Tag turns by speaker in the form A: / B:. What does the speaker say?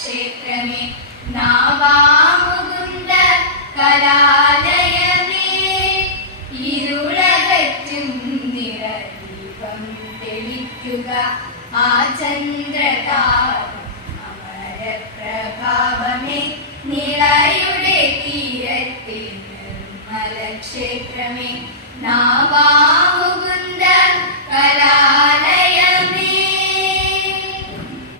A: क्षेत्रमे नावामुकुन्द कलालयमे ഇരുളകറ്റും തെളിക്കുക. ആ ചന്ദ്രതാപം അമരപ്രഭാവമേ നിളയുടെ തീരത്തിൽ നിർമ്മല ക്ഷേത്രമേ നാവാ